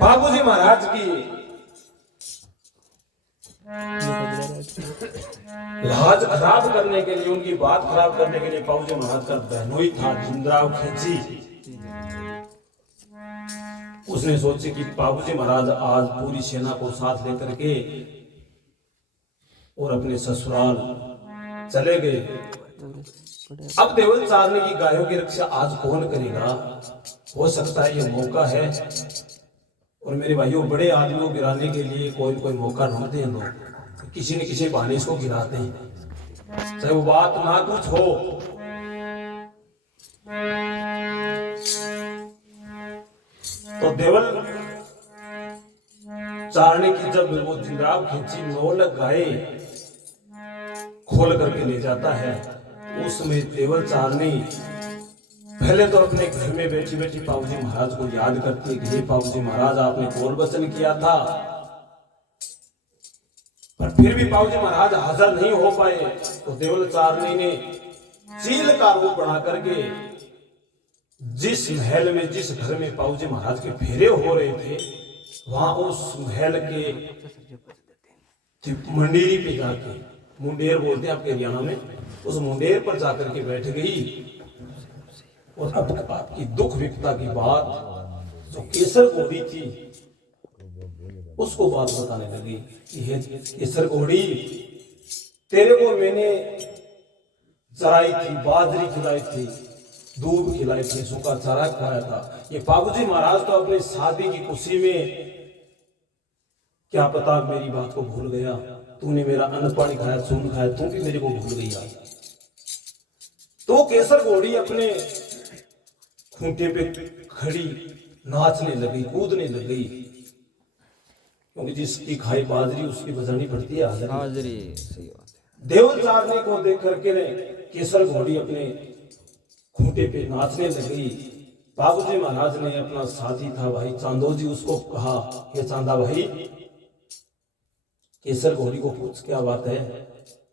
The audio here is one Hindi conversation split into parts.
बाबूजी महाराज की लाज खराब करने के लिए, उनकी बात खराब करने के लिए बाबूजी महाराज का बहनोई था जिंद्राव खींची। उसने सोची कि बाबूजी महाराज आज पूरी सेना को साथ लेकर के और अपने ससुराल चले गए। अब देवल चारने की गायों की रक्षा आज कौन करेगा? हो सकता है ये मौका है। और मेरे भाइयों, बड़े आदमी को गिराने के लिए कोई कोई मौका ढूंढते हैं लोग, किसी न किसी बहाने इसको गिराते हैं, चाहे वो बात ना कुछ हो। तो देवल चारने की जब वो जिंद्राव खींची 9 लाख गाय खोल करके ले जाता है, उसमें देवल चारनी पहले तो अपने घर में बैठी बैठी बाबूजी महाराज को याद करती है कि हे बाबूजी महाराज, आपने कौल वचन किया था। पर फिर भी बाबूजी महाराज हाजिर नहीं हो पाए, तो देवल चारनी ने चील का रूप बना करके जिस महल में, जिस घर में बाबूजी महाराज के फेरे हो रहे थे, वहां उस महल के मंडेरी पे जाके, मुंडेर बोलते हैं आपके हरियाणा में, उस मुंडेर पर जाकर के बैठ गई और अब आपकी दुख विपदा की बात जो केसर घोड़ी थी उसको बात बताने लगी कि हे केसर घोड़ी, तेरे को मैंने चराई थी, बाजरी खिलाई थी, दूध खिलाई थी, सूखा चारा खिलाया था। ये बाबूजी महाराज तो अपनी शादी की खुशी में क्या पता मेरी बात को भूल गया, तूने मेरा अन्न पानी खाया, चून खाया, तू भी मेरे को भूल गई आज। तो केसर घोड़ी अपने खूंटे पे खड़ी नाचने लगी, कूदने लगी, क्योंकि जिसकी खाई बाजरी उसकी बजानी पड़ती है हाजरी। सही बात है। देवल चारने को देख करके ने केसर घोड़ी अपने खूंटे पे नाचने लगी। बाबूजी महाराज ने अपना साथी था भाई चांदो जी, उसको कहा, ये चांदा भाई, केसर घोड़ी को पूछ क्या बात है,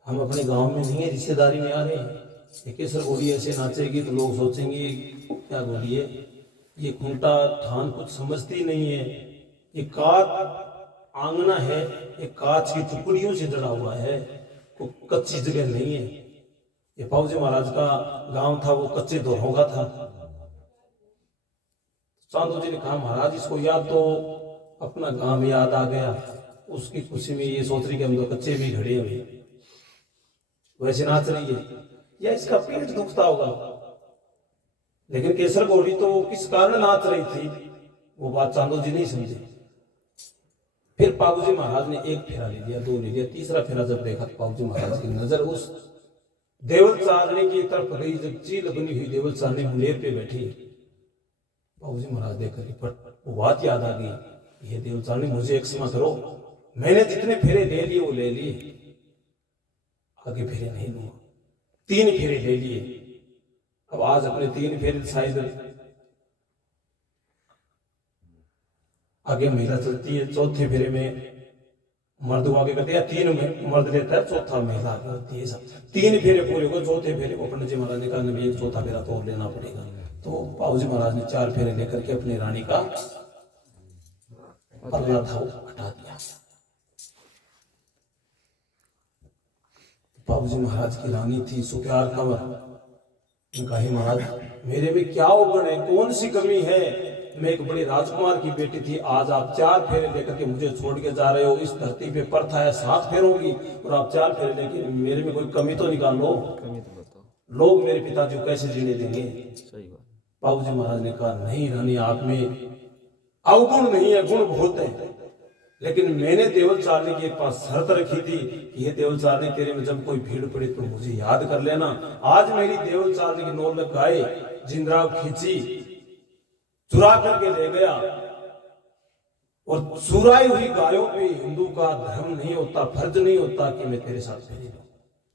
हम अपने गांव में नहीं है, रिश्तेदारी में आ रहे हैं, ये केसर घोड़ी ऐसे नाचेगी तो लोग सोचेंगे क्या घोड़ी है, ये खूंटा ठान कुछ समझती नहीं है, ये काट आंगना है, ये कांच की टुकड़ियों से जड़ा हुआ है, वो कच्ची जगह नहीं है। ये बाबूजी महाराज का गांव था, वो कच्चे दोरों का था। चांदो जी ने कहा, महाराज इसको याद तो अपना गांव याद आ गया, उसकी खुशी में ये सोच रही कि हम तो कच्चे भी खड़े हुए, वैसे नाच रही है, या इसका पेट दुखता होगा। लेकिन केसर घोड़ी तो किस कारण नाच रही थी, वो बात चांदो जी नहीं समझे। फिर बाबूजी महाराज ने एक फेरा ले लिया, 2 ले लिया, तीसरा फेरा जब देखा तो बाबूजी महाराज की नजर उस देवल चारने की तरफ गई। जब चील बनी हुई देवल चारने मुंडेर पे बैठी, बाबूजी महाराज देख कर वो बात याद आ गई, ये देवल चारने मुझे एक क्षमा करो, मैंने जितने फेरे ले लिए वो ले लिए, आगे फेरे नहीं लूंगा। 3 फेरे ले लिए, अब आज अपने 3 फेरे शायद आगे महिला चलती है, चौथे फेरे में मर्द को आगे करते हैं, 3 में मर्द लेता है, चौथा महिला आगे होती है। सब 3 फेरे पूरे हो, चौथे फेरे को पंडित जी महाराज ने कहा नबी एक चौथा फेरा तो और लेना पड़ेगा। तो बाबूजी महाराज ने 4 फेरे लेकर के अपनी रानी का पल्ला था वो हटा दिया। बाबूजी महाराज की रानी थी सुप्यार कंवर। कहा महाराज मेरे में क्या अवगुण है, कौन सी कमी है, मैं एक बड़े राजकुमार की बेटी थी, आज आप 4 फेरे लेकर के मुझे छोड़ के जा रहे हो। इस धरती पे प्रथा है 7 फेरों की, और आप 4 फेरे लेके, मेरे में कोई कमी तो निकाल लो, लोग मेरे पिताजी को कैसे जीने देंगे। सही बात। बाबूजी महाराज ने कहा नहीं रानी, आप में अवगुण नहीं है, गुण बहुत है, लेकिन मैंने देवल चारने के पास शर्त रखी थी कि ये देवल चारने, तेरे में जब कोई भीड़ पड़े तो मुझे याद कर लेना। आज मेरी देवल चारने की 9 लाख गाय जिंद्राव खींची, चुरा करके ले गया, और चुराई हुई गायों पे हिंदू का धर्म नहीं होता, फर्ज नहीं होता कि मैं तेरे साथ फेरे लूं।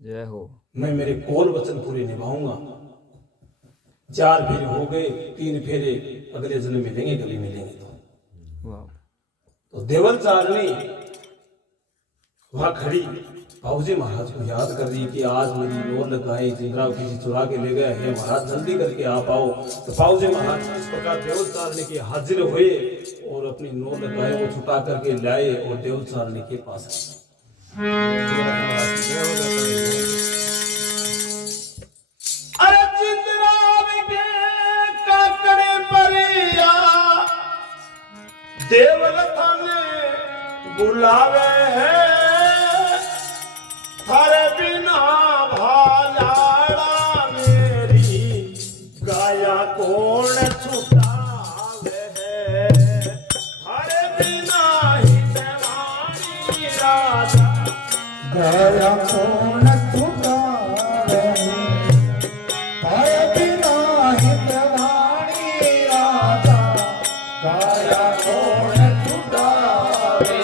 जय हो। मैं मेरे कौल वचन पूरे निभाऊंगा। 4 फेरे हो गए, 3 फेरे अगले जन्म मिलेंगे, कभी मिलेंगे तो देवल चारनी वहां खड़ी बाबूजी महाराज को याद कर रही कि आज मेरी नोर लगाए जिंदरा किसी चुरा के ले गया है महाराज, जल्दी करके आ पाओ। तो बाबूजी महाराज इस प्रकार देव चारणी के हाजिर हुए और अपनी नोर लगाए वो छुटा करके लाए और देव चारणी के पास अरे जिंदरा के काकड़े परिया देवलता ने बुलावे है थारे बिना भालाड़ा मेरी गाया कौन छुटावे है, थारे बिना ही देवानी राजा गाया कौन छुटावे, थारे बिना ही देवानी राजा गाया कौन छुटावे।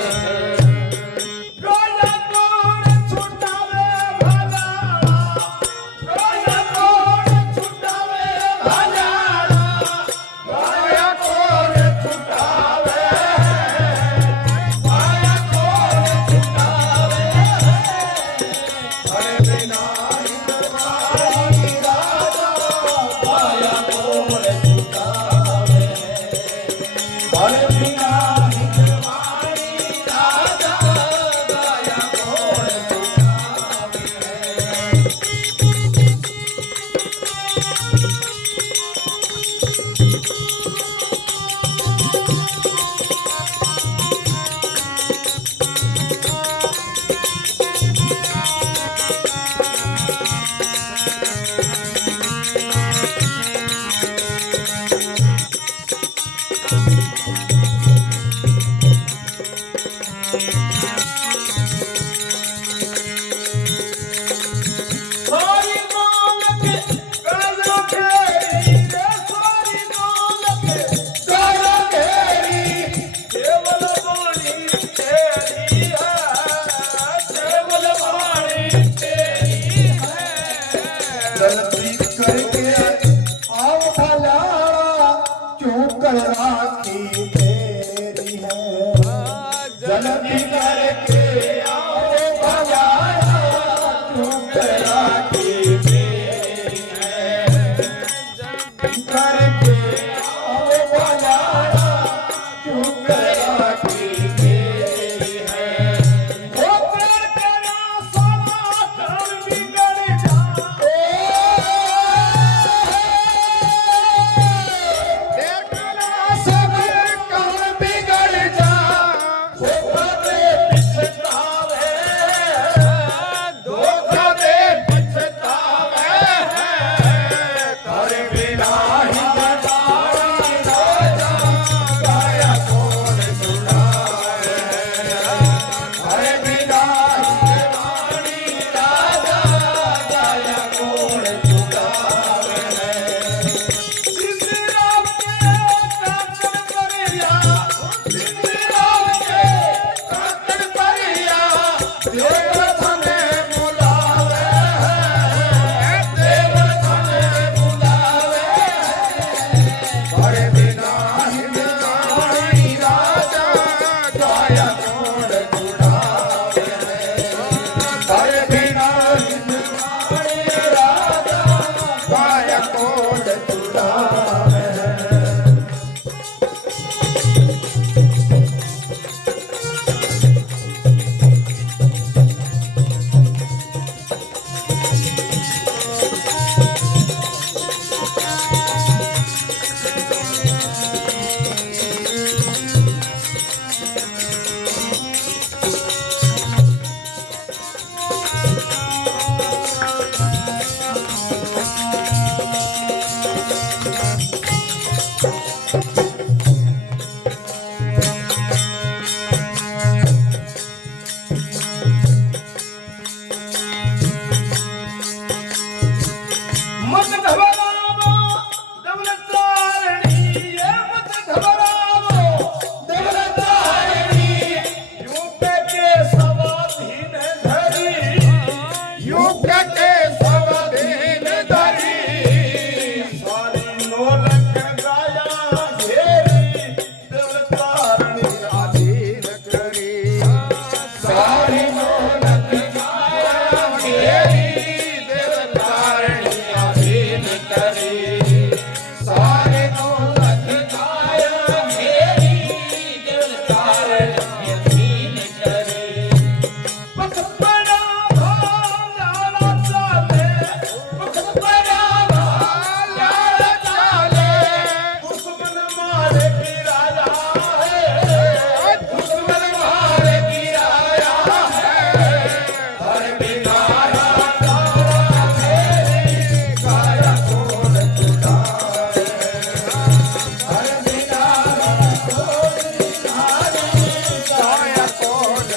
तारे यकीन करे पख बड़ा भाला चाले पख बड़ा भाला चाले दुश्मन मारे गिराया है दुश्मन मारे गिराया है हर बिगाड़ा तारा मेरी काया कौन छुड़ाए हर बिगाड़ा काया कौन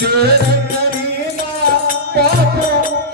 तेरे करीना बाबू